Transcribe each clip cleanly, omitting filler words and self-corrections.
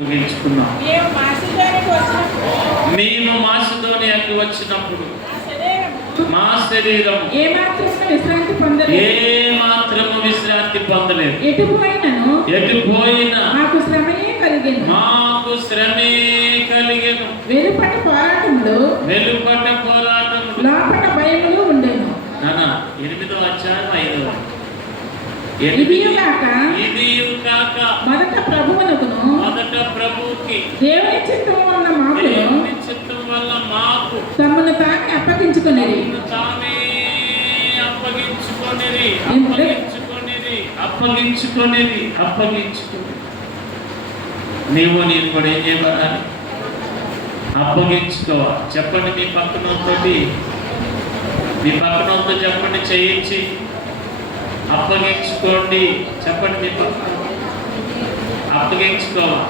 మేము మాసిదోనియాకు వచ్చినప్పుడు మా శరీరం ఏమాత్రము విశ్రాంతి పొందలేదు. ఎటు పోయినా మాకు శ్రమే కలిగెను. వెలుపట పోరాటములు లోపట భయములు ఉండెను. 8వ అధ్యాయం 5వ ఇదియు కాక మొదట ప్రభువుకి దేవుని చిత్తం వల్ల మాకు తమను తానే అప్పగించుకొనిరి. నీవు నేను కూడా ఏం చేయబడాలి? అప్పగించుకోవాలి. చెప్పండి మీ పక్కనతో చెప్పండి, చేయించి అప్పగించుకోండి. చెప్పండి మీ పక్కన అప్పగించుకోవాలి.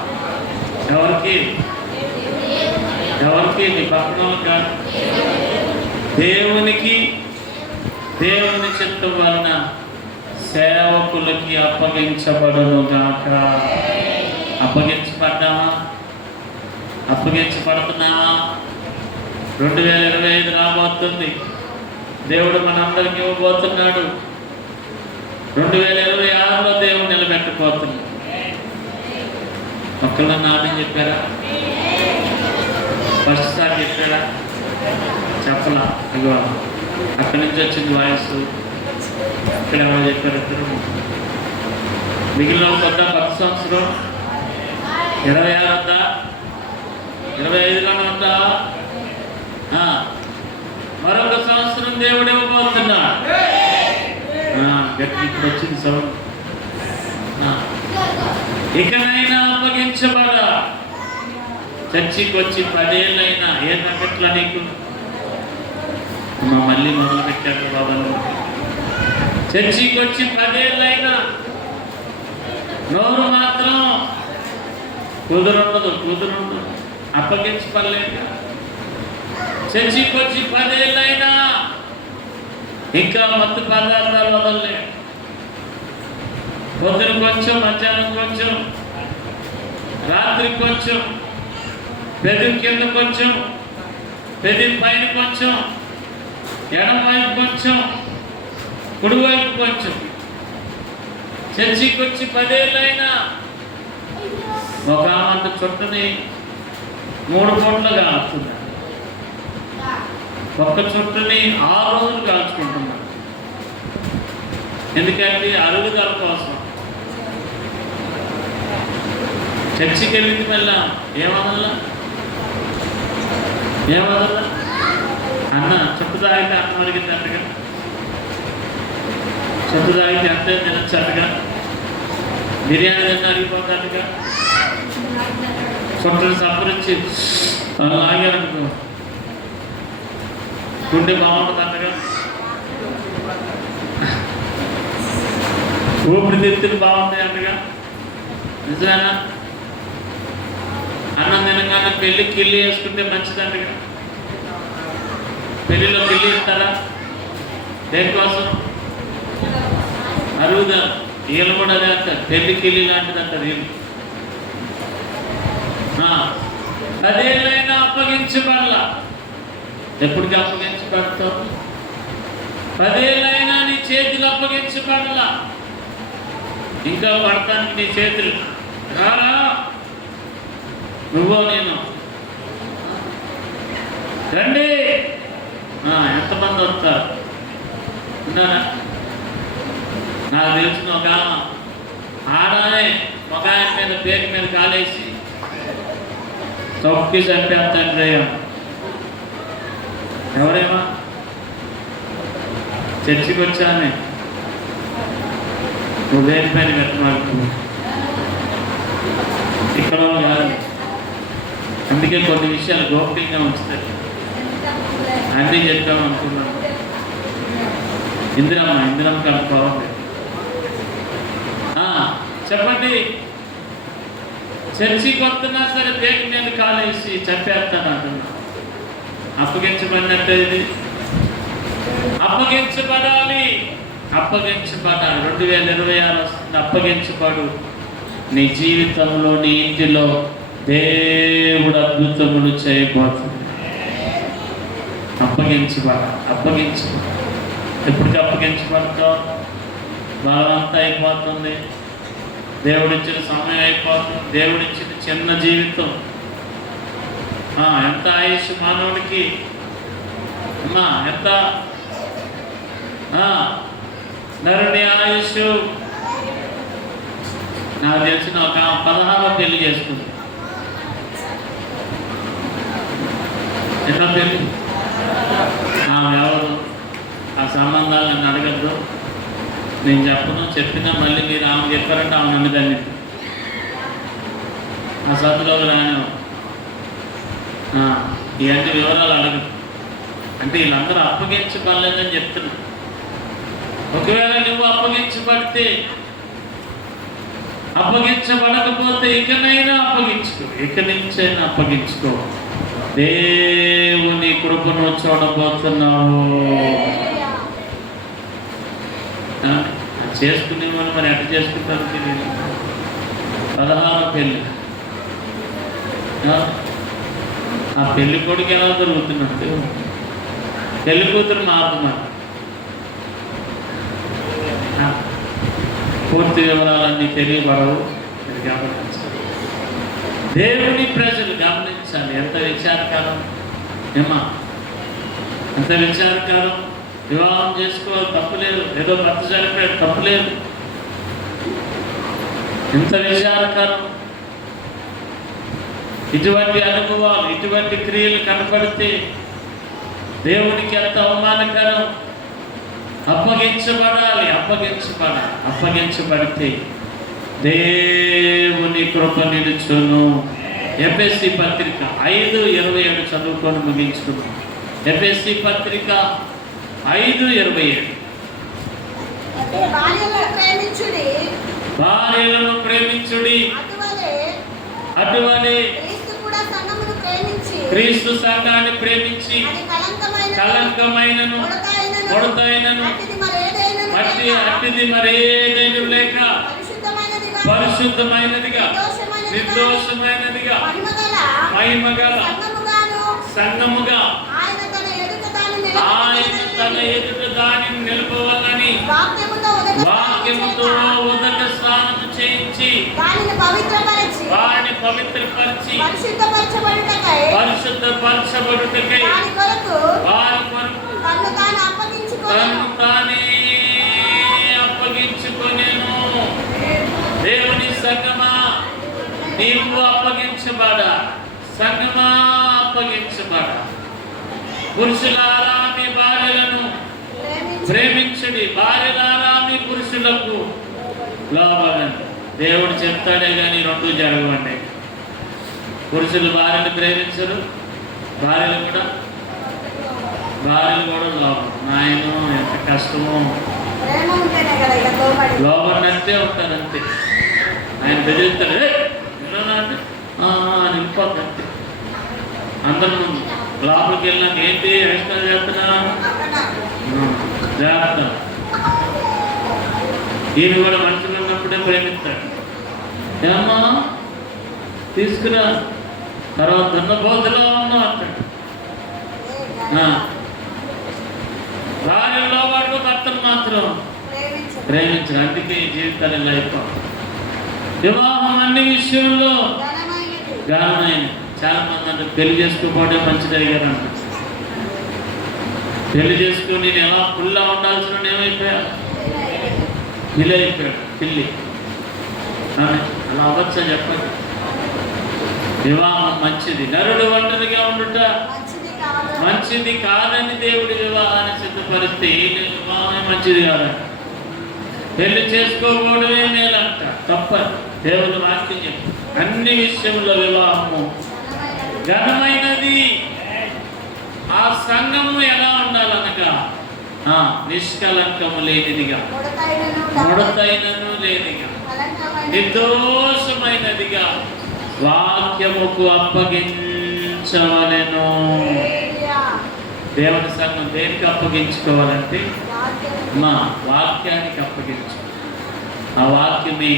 ఎవరికి? మీ పక్కన కాదు, దేవునికి. దేవుని చిత్తం వలన సేవకులకి అప్పగించబడును గాక. అప్పగించబడ్డామా? అప్పగించబడుతున్నామా? 2025 రాబోతుంది. దేవుడు మనందరికి ఇవ్వబోతున్నాడు. 2026లో దేవుడు నిలబెట్టబోతున్నాడు. ఒక్కళ్ళ నాని చెప్పారా? ఫస్ట్ సార్ చెప్పారా? చెప్పలా. అగో అక్కడి నుంచి వచ్చింది వాయిస్. ఇక్కడ ఎవరు చెప్పారు? మిగిలిన కొత్త 10 సంవత్సరం 26 వద్దా, 25లోనే ఉందా? మరొక సంవత్సరం దేవుడు ఇవ్వబోతున్నా. గట్టి ఇప్పుడు వచ్చింది సౌండ్. ఇకనైనా అప్పగించబడా. చర్చికి వచ్చి 10 ఏళ్ళైనా ఏ తగ్గట్లా నీకు? మళ్ళీ మొదలు పెట్టారు బాబా. చర్చికి వచ్చి 10 ఏళ్ళైనా నోరు మాత్రం కుదురుండదు. అప్పగించబడలేదు. చర్చికి వచ్చి 10 ఏళ్ళైనా ఇంకా మత్తు పదార్థాలు వదలలేదు. పొద్దున కొంచెం, మధ్యాహ్నం కొంచెం, రాత్రి కొంచెం, పెదవి కింద కొంచెం, పెదవి పైన కొంచెం, ఎడమ వైపు కొంచెం, కుడివైపు కొంచెం. చర్చికి వచ్చి 10 ఏళ్ళైనా ఒక ఆమంత చుట్టని 3 పూటలు కాల్చుకున్నాడు. ఒక్క చుట్టని 6 రోజులు కాల్చుకుంటున్నాడు. ఎందుకంటే అరుగుదల కోసం. చర్చికి వెళ్ళింది మళ్ళా ఏమదల్లా అన్న చుట్టు తాగితే అన్నం అడిగింది అంటగా, చుట్టు తాగితే అంతే తినచ్చట్టుగా, బిర్యానీ తిన్న అరిగిపోతాట్టుగా, చుట్టని సంపరించి లాగారనుకో గుండె బాగుంటుంది అంటగా, ఊపిరితిత్తులు బాగుంటాయి అంటగా. నిజమేనా? అన్నం తినగానే పెళ్ళికి కిల్లి వేసుకుంటే మంచిదంటగా. పెళ్ళిలో కిల్లి ఇస్తారా? దేనికోసం? అరుగుదా. వీళ్ళు కూడా అదే అంటారు, పెళ్లి కిల్లి లాంటిది అంటారు వీళ్ళు. 10 ఏళ్ళైనా అప్పగించబడలా. ఎప్పటికీ అప్పగించబడతావు? 10 ఏళ్ళైనా నీ చేతులు అప్పగించబడలా. ఇంకా పడతానికి నీ చేతులు రారా, నువ్వో నేను రండి. ఎంతమంది వస్తారు? నాకు తెలిసిన ఒక ఆడానే ఒక ఆయన మీద పేరు మీద కాలేసి తొక్కి చంపేస్తాండ్రే. ఎవరేమా? చర్చికి వచ్చానే నువ్వు దేని పైన పెట్టమాకు. ఇక్కడ కాదు. అందుకే కొన్ని విషయాలు గోప్యంగా ఉంచుతారు. అన్నీ చెప్తాం అనుకున్నాను. ఇందిరమ్మ కనుక్కోవాలి. చెప్పండి. చర్చికి వస్తున్నా సరే దేని మీద కాలేసి చంపేస్తాను అంటున్నా. అప్పగించబడినట్టే ఇది. అప్పగించబడాలి. 2026 వస్తుంది. అప్పగించబడు. నీ జీవితంలో, నీ ఇంటిలో దేవుడు అద్భుతములు చేయబోతుంది. అప్పగించబడ ఎప్పటికి అప్పగించబడతావు? బలవంతా అయిపోతుంది, దేవుడిచ్చిన సమయం అయిపోతుంది, దేవుడిచ్చిన చిన్న జీవితం. ఎంత ఆయుష్ మానవుడికి అమ్మా, ఎంత నరుని ఆయుష్. నాకు తెలిసిన ఒక 16వ పెళ్లి చేసుకుంది. ఎన్నో పెళ్లి? ఎవరు ఆ సంబంధాలు నన్ను అడగద్దు, నేను చెప్పినా మళ్ళీ మీరు ఆమె చెప్పారంటే ఆమె నన్ను దాన్ని ఆ సభలోకి రాను. ఇవన్నీ వివరాలు అడగదు. అంటే వీళ్ళందరూ అప్పగించబడలేదని చెప్తున్నా. ఒకవేళ నువ్వు అప్పగించబడకపోతే ఇకనైనా నుంచైనా అప్పగించుకో. దేవుని కృపను చూడబోతున్నావు. చేసుకునే వాళ్ళు మరి ఎట్లా చేసుకుంటారు తెలియదు. 16వ పెళ్ళి. ఆ పెళ్లి కొడుకు ఎలా జరుగుతున్నట్టు పెళ్లి కూతురు మారుతున్నారు. పూర్తి వివరాలన్నీ తెలియబడవు. గమనించాలి, దేవుని ప్రజలు గమనించాలి. ఎంత విచారకరం ఏమా, ఎంత విచారకరం. వివాహం చేసుకోవాలి, తప్పులేదు. ఏదో భర్త చనిపోయాడు, తప్పులేదు. ఎంత విచారకరం. ఇటువంటి అనుభవాలు, ఇటువంటి క్రియలు కనపడితే దేవునికి ఎంత అవమానకరం. అప్పగించబడితే దేవుని కృప నిలుచును. ఎఫెసీ పత్రిక 5:27 చదువుకొని ముగించుకున్నాం. ఎఫెసీ పత్రిక 5:27. భార్యలను ప్రేమించుడి, అటువలే క్రీస్తు సంఘాన్ని ప్రేమించి కళంకమైనను ముడతైనను అట్టిది మరేదైనా లేక పరిశుద్ధమైనదిగా నిర్దోషమైనదిగా మహిమగల సంఘముగా ఆయన తన ఎదుట దానిని నిలుపవలని వాక్యముతో ఉదక స్నానము చేయించి వారిని పవిత్రపరిచి పరిశుద్ధపరచబడుటకై వారి కొరకు తను తానే అప్పగించుకొనెను. దేవుని సంగమా, నీవు అప్పగించబడ. సంగమా, అప్పగించబడ. పురుషులారా మీ భార్యలను ప్రేమించుడి, భార్యలారా మీ పురుషులకు లోబడండి. దేవుడు చెప్తాడే కానీ రెండు జరగవండి. పురుషులు భార్యను ప్రేమించరు, భార్యలు కూడా లోబం. నాయన ఎంత కష్టమో, లోబడినంతే ఉంటానంతే. ఆయన బెదిరిస్తాడు, అంటే నింపొద్దంతే. అందరి ముందు లోపలికి వెళ్ళినాక ఏంటి ఎక్స్ట్రా చేస్తున్నా జాగ్రత్త. ఈయన కూడా మనుషులు ఉన్నప్పుడే ప్రేమిస్తాడు. ఏమమ్మా తీసుకురా, తర్వాత దున్నపోతులో ఉన్నా అంటాడు. భార్యలో వాడు భర్తను మాత్రం ప్రేమించరు. అందుకే జీవితాలు ఇలా అయిపోతుంది. వివాహం అన్ని విషయంలో ఘనమైన. చాలా మంది అంటే పెళ్లి చేసుకోకపోవడం మంచిది అడిగారంట. పెళ్లి చేసుకుని నేను ఎలా పుల్లా ఉండాల్సిన ఏమైపోయా పిల్లి అయిపోయాడు. పిల్లి అలా అవ్వచ్చా చెప్పండి? వివాహం మంచిది. నరుడు ఒంటరిగా ఉండుట మంచిది కాదని దేవుడి వివాహాన్ని సిద్ధపరిస్తే వివాహమే మంచిది కాదంట. పెళ్లి చేసుకోకూడదే మేలంట. తప్ప దేవుడు వాక్యం చెప్పు. అన్ని విషయంలో వివాహము ఘనమైనది. ఆ సంఘము ఎలా ఉండాలనగా నిష్కలంకము లేనిదిగా, ముడతైనను లేనిగా, నిర్దోషమైనదిగా వాక్యముకు అప్పగించవలెను. దేవుని సంఘం దేనికి అప్పగించుకోవాలంటే మా వాక్యానికి అప్పగించు. ఆ వాక్యమే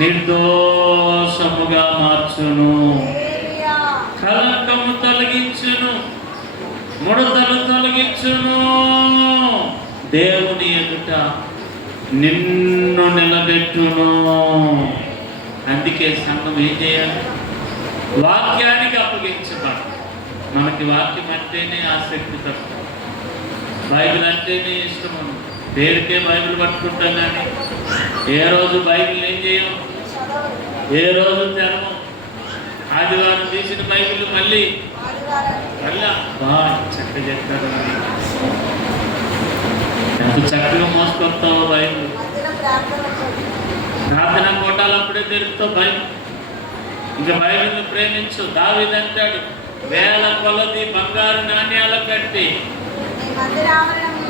నిర్దోషముగా మార్చు. మార్చును, కలంకము తొలగించును, ముడతలు తొలగించును. దేవుని ఎదుట నిన్ను నిలబెట్టును. అందుకే సంఘం ఏం చేయాలి? వాక్యానికి అప్పగించబడాలి. మనకి వాక్యం అంటేనే ఆసక్తి తక్కువ, బైబిల్ అంటేనే ఇష్టం. పేరుకే బైబిల్ పట్టుకుంటాం కానీ ఏ రోజు బైబిల్ ఏం చేయం, ఏ రోజు తెరవం. ఆదివారం తీసిన బైబిల్ మళ్ళీ చక్కగా చెప్తారు. ఎంత చక్కగా మోసుకొస్తావో బైబిల్. ప్రార్థన కోటాలు అప్పుడే తెలుస్తావు బైబిల్. ఇంకా బైబిల్ని ప్రేమించు. దావీదు అంటాడు, వేల కొలది బంగారు నాణ్యాలు కట్టి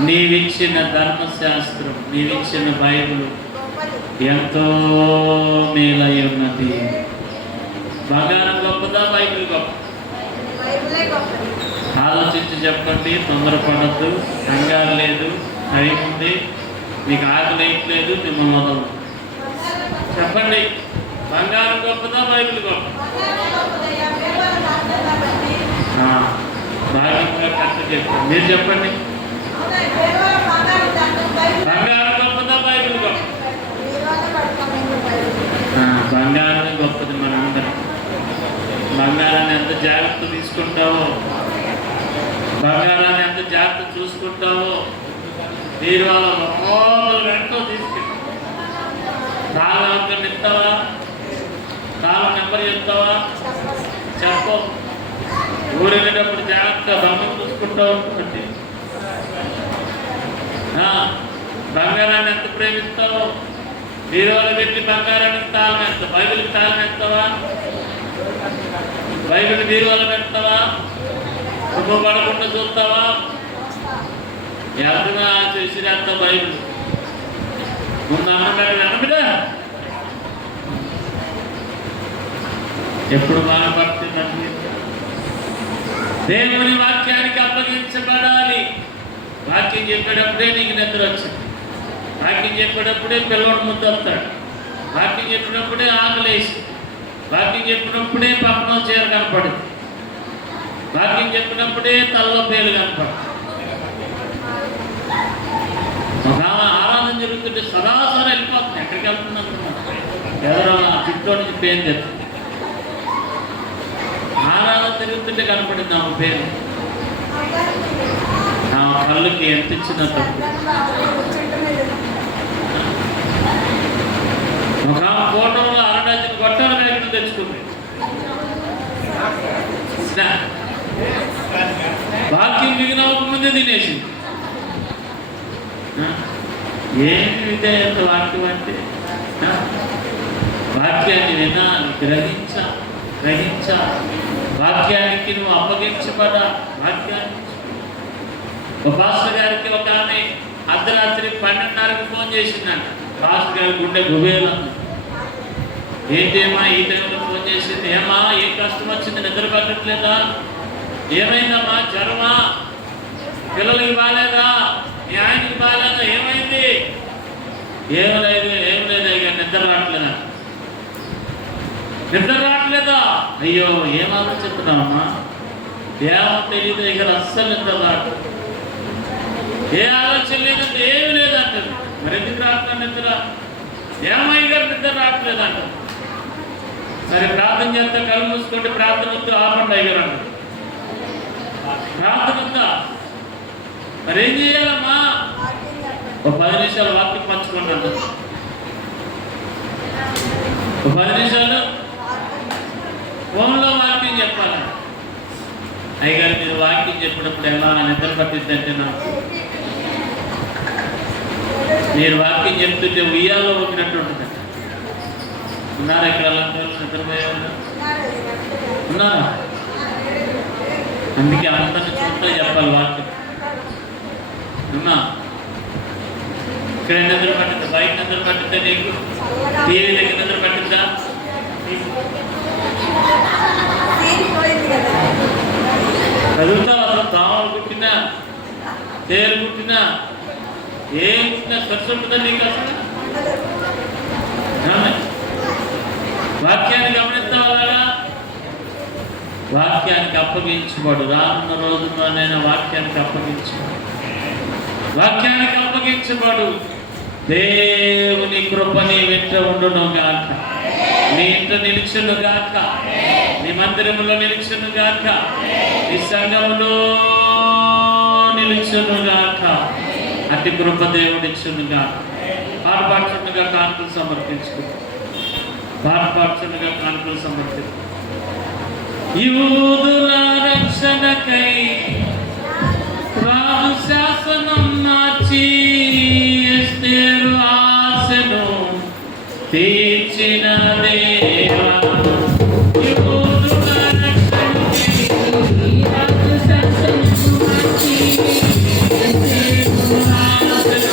నీవిచ్చిన ధర్మశాస్త్రం, నీవిచ్చిన బైబిల్ ఎంతో మేలై ఉన్నది. బంగారం గొప్పదా, బైబిల్ గొప్ప? ఆలోచించి చెప్పండి. తొందరపడద్దు, కంగారు లేదు, టైం ఉంది, మీకు ఆకలి వేయట్లేదు, మిమ్మల్ని వదలదు. చెప్పండి, బంగారం గొప్పదా, బైబిల్ గొప్ప? బాగా కరెక్ట్ చెప్పండి. మీరు చెప్పండి, బంగారం గొప్పదా, బైబిల్ గొప్ప? బంగారమే గొప్పది. మన అందరం బంగారాన్ని ఎంత జాగ్రత్త తీసుకుంటావో, బంగారాన్ని ఎంత జాగ్రత్త చూసుకుంటావో, మీరు వాళ్ళ ఎంతో తీసుకుంటావు. తాళం ఇస్తావా? తాళం నెంబర్ చెప్తావా? చెప్పు. ఊరు వెళ్ళేటప్పుడు జాగ్రత్తగా బంగారం చూసుకుంటావు అనుకోండి. బంగారాన్ని ఎంత ప్రేమిస్తావో, మీరు వాళ్ళు పెట్టి బంగారానికి తాళం ఎంత, బైబిల్కి తాళం ఎత్తావా? బైబిల్ మీరు వాళ్ళు పెడతావా? పడకుండా చూస్తావా? ఎవరినా చేసినంత బైబిల్ ముందు అన్నదా ఎప్పుడు బాధపడుతుందండి? దేవుని వాక్యానికి అప్పగించబడాలి. వాక్యం చెప్పేటప్పుడే నీకు నిద్ర వచ్చింది. వాక్యం చెప్పేటప్పుడే పిల్లవాడు ముద్దు వస్తాడు. వాక్యం చెప్పినప్పుడే ఆకలేసి, వాక్యం చెప్పినప్పుడే పక్కన చీర కనపడింది, వాక్యం చెప్పినప్పుడే తలలో పేలు కనపడు. ఒక ఆరాధన జరుగుతుంటే సదాసరి వెళ్ళిపోతుంది. ఎక్కడికి వెళ్తున్నాం? ఎవరన్నా చుట్టూ నుంచి పేరు తెస్తుంది. ఆరాధన జరుగుతుంటే కనపడింది ఆమె పేరు. నా కళ్ళుకి ఎంత ఇచ్చిన తప్పు. ఒక ఫోటోలో అరడజన్ గొట్టాల ప్యాకెట్లు తెచ్చుకుంది. వాక్యం మిగిలిన ముందే తినేసింది. ఏంటి విధేయత వాక్యం అంటే? వాక్యాన్ని వినాలి, గ్రహించాలి. వాక్యానికి నువ్వు అప్పగించబడా. వాక్యాన్ని ఒక పాస్టర్ గారికి ఒక ఆమె అర్ధరాత్రి 12:30కి ఫోన్ చేసిందంట. పాస్టర్ గారి గుండె గుబేలంది. ఏంటేమా ఈ టైంలో ఫోన్ చేసింది? ఏమా ఏం కష్టం వచ్చింది? నిద్ర పట్టట్లేదా? ఏమైందమ్మా? జ్వరమా? పిల్లలకి బాగాలేదా? మీ ఆయనకి బాగాలేదా? ఏమైంది? ఏం లేదు ఇక నిద్ర రావట్లేదా? నిద్ర రావట్లేదా? అయ్యో ఏం ఆలోచిస్తున్నావమ్మా? ఏమో తెలియదు, ఇక అస్సలు నిద్ర రావట్లేదు. ఏ ఆలోచన లేదంటే ఏమి లేదంటారు. మరి ఎందుకు రావట్లేదు నిద్ర? ఏమై గారు నిద్ర రావట్లేదు అంటారు. సరే ప్రార్థన చేస్తే కళ్ళు మూసుకుంటే ప్రార్థన వద్దు, ఆపండి అయ్యారు అంటారు. ప్రార్థన వద్దా? మరి ఏం చేయాలమ్మా? ఒక 10 నిమిషాలు వాక్యం పంచుకోండి అంటారు. ఒక 10 నిమిషాలు ఫోన్లో వాక్యం చెప్పాలి. అయ్యగారు మీరు వాక్యం చెప్పినప్పుడు ఎలా నిద్ర పట్టిద్దంటే నాకు మీరు వాక్యం చెప్తుంటే ఉయ్యాలో ఊపినట్టు ఉంటుంది. ఉన్నారా ఇక్కడ అలాంటి వాళ్ళు? నిద్రపోయే వాళ్ళు ఉన్నారా? అందుకే అందరిని చూస్తూ చెప్పాలి వాక్యం. ఉన్నా ఇక్కడ నిద్ర పట్టిద్దా? బయట నిద్ర పట్టిద్దా? నీకు టీవీ దగ్గర నిద్ర పట్టిద్దా? చదువుతావు అసలు? తామలు కుట్టినా, తేలు కుట్టినా, ఏం కుట్టినా ఖర్చు ఉంటుందా నీకు అసలు? వాక్యాన్ని గమనిస్తావా? వాక్యానికి అప్పగించబడు. రానున్న రోజుల్లోనైనా వాక్యానికి అప్పగించబడు. దేవుని కృప నీ వెంట ఉండును గాక, నీ ఇంట నిలిచును గాక, నీ మందిరంలో నిలిచును గాక, నీ సంఘములో నిలిచును గాక. అతి కృప దేవుడిచ్చును గాక. పాడుపాడుచుండగా కానుకలు సమర్పించు. యూదుల రక్షణకై రాజు శాసనం మార్చి ఎస్తేరు ఆశను తీర్చిన దేవా. యూదుల రక్షణకై రాజు శాసనం మార్చి ఎస్తేరు ఆశను తీర్చిన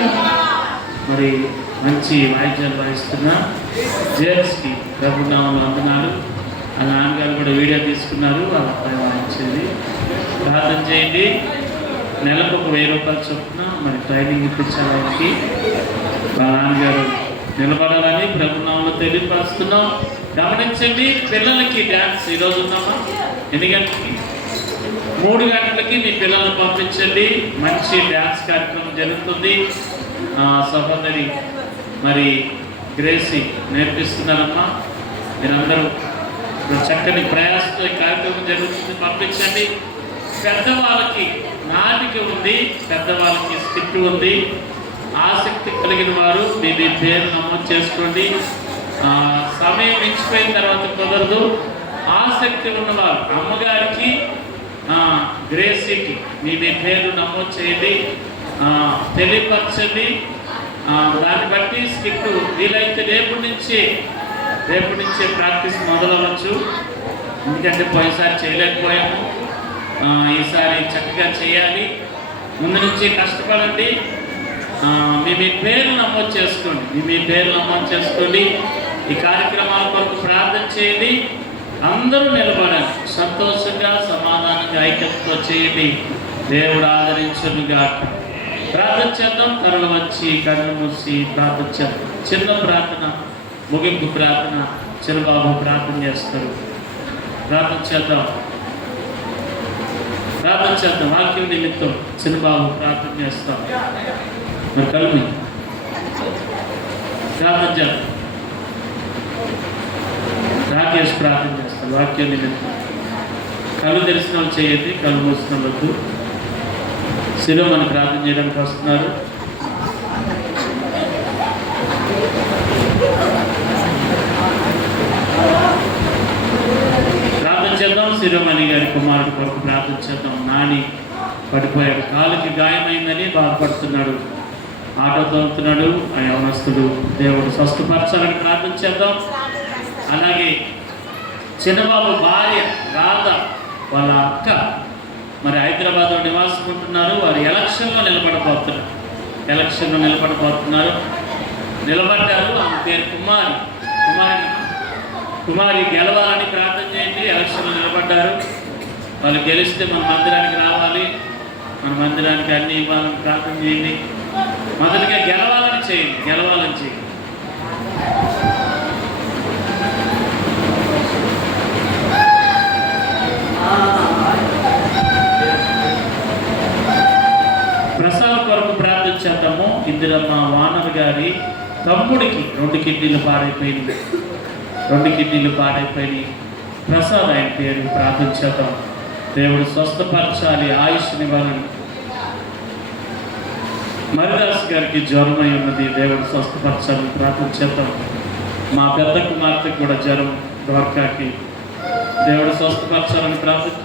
దేవా. మంచి వాయిద్యాలు వాయిస్తున్నా జేమ్స్కి ప్రభునామం వందనాలు. ఆ నాన్నగారు కూడా వీడియో తీసుకున్నారు. వాళ్ళ అబ్బాయి మంచిది. ప్రార్థన చేయండి. నెలకు ఒక 1000 రూపాయలు చొప్పున మరి ట్రైనింగ్ ఇప్పించాలి ఆయనకి. వాళ్ళ నాన్నగారు నిలబడాలని ప్రభునామంలో తెలియపరుస్తున్నాం. గమనించండి, పిల్లలకి డ్యాన్స్ ఈరోజు ఉన్నామా? ఎన్ని గంటలకి? 3 గంటలకి మీ పిల్లల్ని పంపించండి. మంచి డ్యాన్స్ కార్యక్రమం జరుగుతుంది. సహోదరి మరి గ్రేసి నేర్పిస్తున్నారమ్మా. మీరందరూ చక్కని ప్రయాసంతో ఈ కార్యక్రమం జరుగుతుంది, పంపించండి. పెద్దవాళ్ళకి నాటిక ఉంది, పెద్దవాళ్ళకి స్కిట్ ఉంది. ఆసక్తి కలిగిన వారు మీ పేరు నమోదు చేసుకోండి. సమయం మించిపోయిన తర్వాత కుదరదు. ఆసక్తి ఉన్నవారు అమ్మగారికి గ్రేసీకి మీ పేరు నమోదు చేయండి, తెలియపరచండి. దాన్ని బట్టి స్కిట్ వీలైతే రేపు నుంచే ప్రాక్టీస్ మొదలవచ్చు. ఎందుకంటే పోయినసారి చేయలేకపోయాము, ఈసారి చక్కగా చేయాలి. ముందు నుంచి కష్టపడండి. మీ పేరు నమోదు చేసుకోండి. మీ పేరు నమోదు చేసుకోండి. ఈ కార్యక్రమాల కొరకు ప్రార్థన చేయండి. అందరూ నిలబడాలి. సంతోషంగా, సమాధానంగా, ఐక్యతతో చేయండి. దేవుడు ఆదరించునుగా. ప్రార్థన చేద్దాం. త్వరలో వచ్చి కన్ను మూసి ప్రార్థన చేద్దాం. చిన్న ప్రార్థన, ముగింపు ప్రార్థన. చిన్నబాబు ప్రార్థన చేస్తారు. ప్రార్థన చేద్దాం. వాక్యం నిమిత్తం చిన్నబాబు ప్రార్థన చేస్తాం. మరి కలుగు ప్రార్థన చేద్దాం. రాకేష్ ప్రార్థన చేస్తాం. వాక్యం నిమిత్తం కళ్ళు తెలిసిన వాళ్ళు చేయండి, కళ్ళు మూసిన వద్దు. శిరోమణి ప్రార్థన చేయడానికి వస్తున్నారు. ప్రార్థన చేద్దాం. శిరోమణి గారి కుమారుడు కొరకు ప్రార్థన చేద్దాం. నాని పడిపోయాడు, కాలుకి గాయమైందని బాధపడుతున్నాడు, ఆటో తోలుతున్నాడు. ఆ యవనస్తుడు దేవుడు స్వస్థపరచాలని ప్రార్థన చేద్దాం. అలాగే చిన్నబాబు భార్య రాధ వాళ్ళ అక్క మరి హైదరాబాద్లో నివాసం ఉంటున్నారు. వారు ఎలక్షన్లో నిలబడబోతున్నారు. నిలబడ్డారు. ఆమె పేరు కుమారి గెలవాలని ప్రార్థన చేయండి. ఎలక్షన్లో నిలబడ్డారు. వాళ్ళు గెలిస్తే మన మందిరానికి రావాలి, మన మందిరానికి అన్ని ఇవ్వాలని ప్రార్థన చేయండి. మొదటిగా గెలవాలని చేయండి. ప్రసాద్ కొరకు ప్రార్థన చేద్దాము. ఇందిరమ్మ వానర్ గారి తమ్ముడికి 2 కిడ్నీలు పాడైపోయినాయి. ప్రసాద్ ఆయన పేరు ప్రార్థన చేద్దాం. దేవుడు స్వస్థపరచాలి, ఆయుష్నివ్వాలని. మరిదాస్ గారికి జ్వరమై ఉన్నది, దేవుడు స్వస్థపరచాలని ప్రార్థన చేద్దాం. మా పెద్ద కుమార్తెకు కూడా జ్వరం, ద్వారకాకి దేవుడు స్వస్థపరచాలని ప్రార్థన.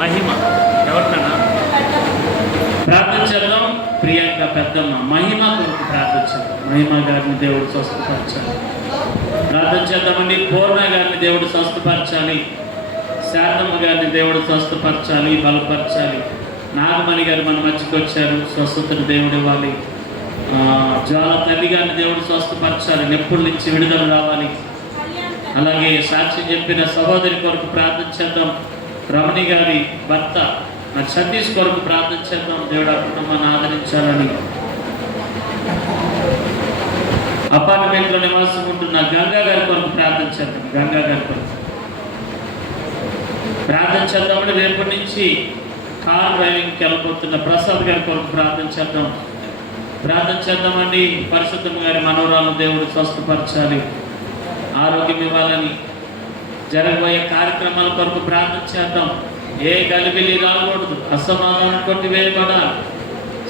మహిమ ఎవరికన్నా ప్రార్థన చేద్దాం. ప్రియాంక పెద్దమ్మ మహిమ కొరకు ప్రార్థన చేద్దాం. మహిమ గారిని దేవుడు స్వస్థపరచాలి, ప్రార్థన చేద్దామండి. పూర్ణ గారిని దేవుడు స్వస్థపరచాలి. శారదమ్మ గారిని దేవుడు స్వస్థపరచాలి, బలపరచాలి. నాగమణి గారు మన మధ్యకి వచ్చారు, స్వస్థతను దేవుడు ఇవ్వాలి. జ్వాల తల్లి గారిని దేవుడు స్వస్థపరచాలి, నొప్పుల నుంచి విడుదల రావాలి. అలాగే సాక్షి చెప్పిన సహోదరి కొరకు ప్రార్థన చేద్దాం. రమణి గారి భర్త సతీష్ కొరకు ప్రార్థన చేద్దాం. దేవుడు ఆ కుటుంబాన్ని ఆదరించాలని. అపార్ట్మెంట్లో నివాసం ఉంటున్న గంగా గారి కొరకు ప్రార్థన చేద్దాం. ప్రార్థన చేద్దామని రేపటి నుంచి కార్ డ్రైవింగ్కి వెళ్ళిపోతున్న ప్రసాద్ గారి కొరకు ప్రార్థన చేద్దామండి. పరిశుద్ధం గారి మనవరాలను దేవుడు స్వస్థపరచాలి, ఆరోగ్యం ఇవ్వాలని. జరగబోయే కార్యక్రమాల కొరకు ప్రార్థన చేద్దాం. ఏ గలిబిలి రాకూడదు, అసమాధానం కొట్టివేయబడాలి.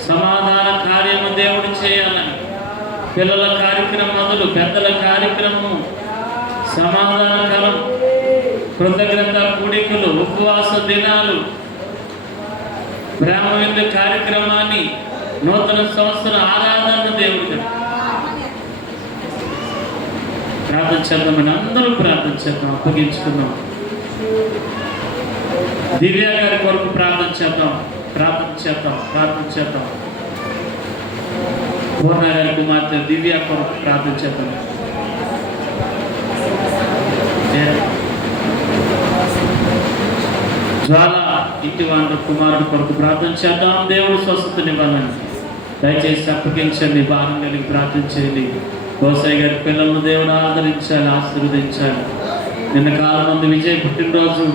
సమాధాన కార్యము దేవుడు చేయాలని. పిల్లల కార్యక్రమం మొదలు పెద్దల కార్యక్రమం, సమాధాన కాలం, కృతజ్ఞత కూడికలు, ఉపవాస దినాలు, బ్రాహ్మ విందు కార్యక్రమాన్ని, నూతన సంవత్సర ఆరాధన దేవుడు ప్రార్థన చేద్దామని అందరూ ప్రార్థన చేద్దాం. అప్పగించుకుందాం. దివ్య గారి కొరకు ప్రార్థన చేద్దాం. ప్రార్థన చేద్దాం. పూర్ణగారి కుమార్తె దివ్య కొరకు ప్రార్థన చేద్దాం. జ్వాల ఇంటి వాళ్ళ కుమారుడు కొరకు ప్రార్థన చేద్దాం. దేవుడు స్వస్థతనివ్వాలని దయచేసి అప్పగించండి. భారం కలిగి ప్రార్థించండి. గోసాయి గారి పిల్లలను దేవుడు ఆదరించాలి, ఆశీర్వదించాలి. నిన్న కాలం మంది విజయ్ పుట్టినరోజు,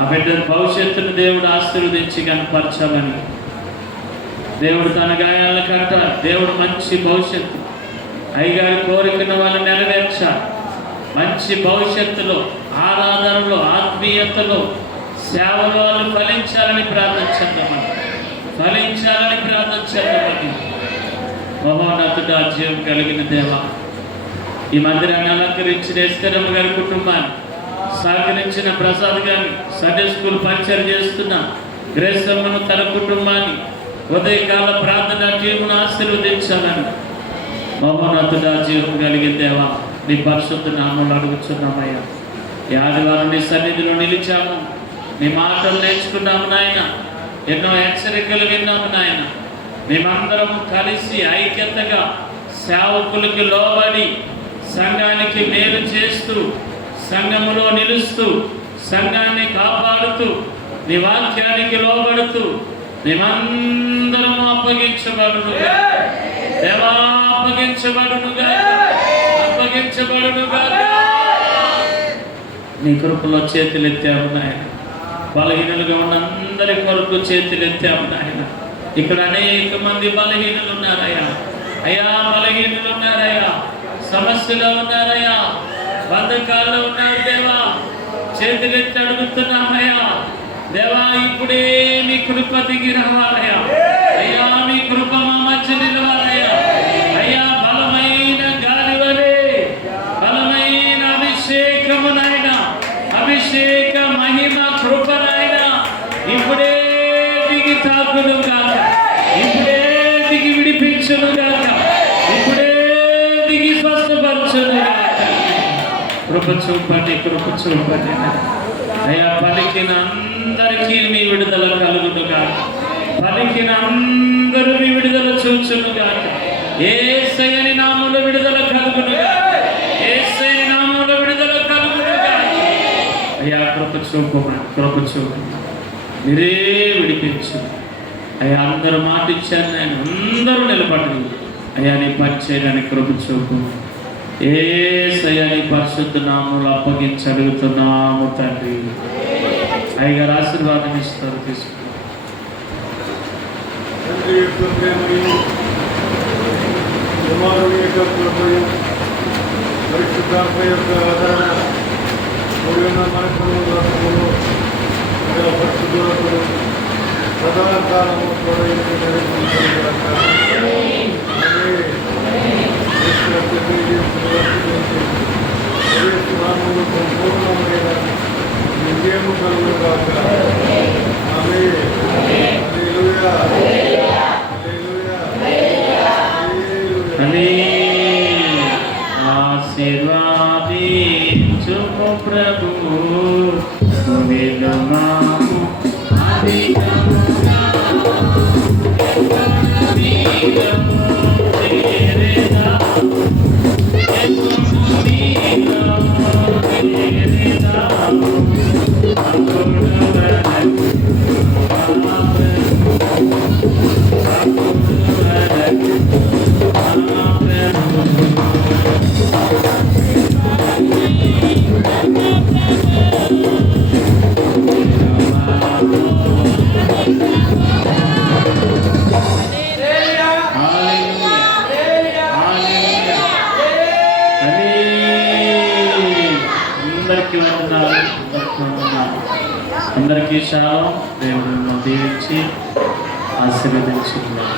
ఆ బిడ్డ భవిష్యత్తును దేవుడు ఆశీర్వదించి కనపరచాలని దేవుడు తన గాయాలను కట్టాలి. దేవుడు మంచి భవిష్యత్తు అయ్యగారి కోరికను వాళ్ళు నెరవేర్చాలి. మంచి భవిష్యత్తులో, ఆరాధనలో, ఆత్మీయతలో, సేవలో వాళ్ళు ఫలించాలని ప్రార్థించామని మహోన్నతుడా, జీవం కలిగిన దేవ, ఈ మందిరాన్ని అలంకరించిన ఎస్కరమ్మ గారి కుటుంబాన్ని, సహకరించిన ప్రసాద్ గారిని, సండే స్కూల్ పరిచయం చేస్తున్న గ్రేసమ్మను, తన కుటుంబాన్ని, ఉదయకాల ప్రార్థన టీమును ఆశీర్వదించాలని మహోన్నతుడా, జీవం కలిగిన దేవ, నీ పరిశుద్ధ నామంలో అడుగుతున్నామయ్యా. ఈ ఆదివారం నీ సన్నిధిలో నిలిచాము, నీ మాటలు నేర్చుకున్నాము నాయన. ఎన్నో హెచ్చరికలు విన్నాము నాయన. మేమందరం కలిసి ఐక్యతగా సేవకులకి లోబడి సంఘానికి మేలు చేస్తూ, సంఘములో నిలుస్తూ, సంఘాన్ని కాపాడుతూ, నీ వాక్యానికి లోబడుతూ మేమందరం అప్పగించబడునుగా దేవా, అప్పగించబడునుగా. నీ కృపలో చేతులెత్తాము నాయన. బలహీనులుగా ఉన్న అందరి కొరకు చేతులెత్తాము నాయన. ఇక్కడ అనేక మంది బలహీనులు ఉన్నారయ్యా. బలహీనులు ఉన్నారయ్యా, సమస్యలో ఉన్నారయ్యా, బంధకాల్లో ఉన్నారు దేవా. చేతులెత్తి అడుగుతున్నామయ్యా దేవా, ఇప్పుడే మీ కృప దిగి రావాలయ్యా. మీ కృప మా మధ్య నిలవాలయ్యా. బలమైన గాలి వలె, బలమైన అభిషేకము నాయన, అభిషేక మహిమ కృప నాయన ఇప్పుడే దిగి తాకును కాక, ఇప్పుడే దిగి విడిపించును కాక, ఇప్పుడే దిగి స్వస్థపరచును కాక. కృప చూపండి. పలికిన అందరికీ మీ విడుదల కలుగును కాక, పలికిన అందరూ మీ విడుదల చూచును కాక. యేసయ్యని నామములో విడుదల కలుగును కాక, యేసయ్యని నామములో విడుదల కలుగును కాక. కృప చూపమని మీరే విడిపించు అందరూ మాట ఇచ్చారు నేను, అందరూ నిలబడి నీ పని చేయడానికి కృప చూపు. యేసయ్య నీ పరిశుద్ధ నామములో అప్పగించి అడుగుతున్నాము తండ్రి. అయ్యగారు ఆశీర్వాదం ఇస్తారు, తీసుకు. సదాకాలము సంపూర్ణమైన విజయము కలుగుగాక. ఆశీర్వాదించు ప్రభు అందరికీ శాలం. దేవుడు దీవించి ఆశీర్వదించుకున్నాను.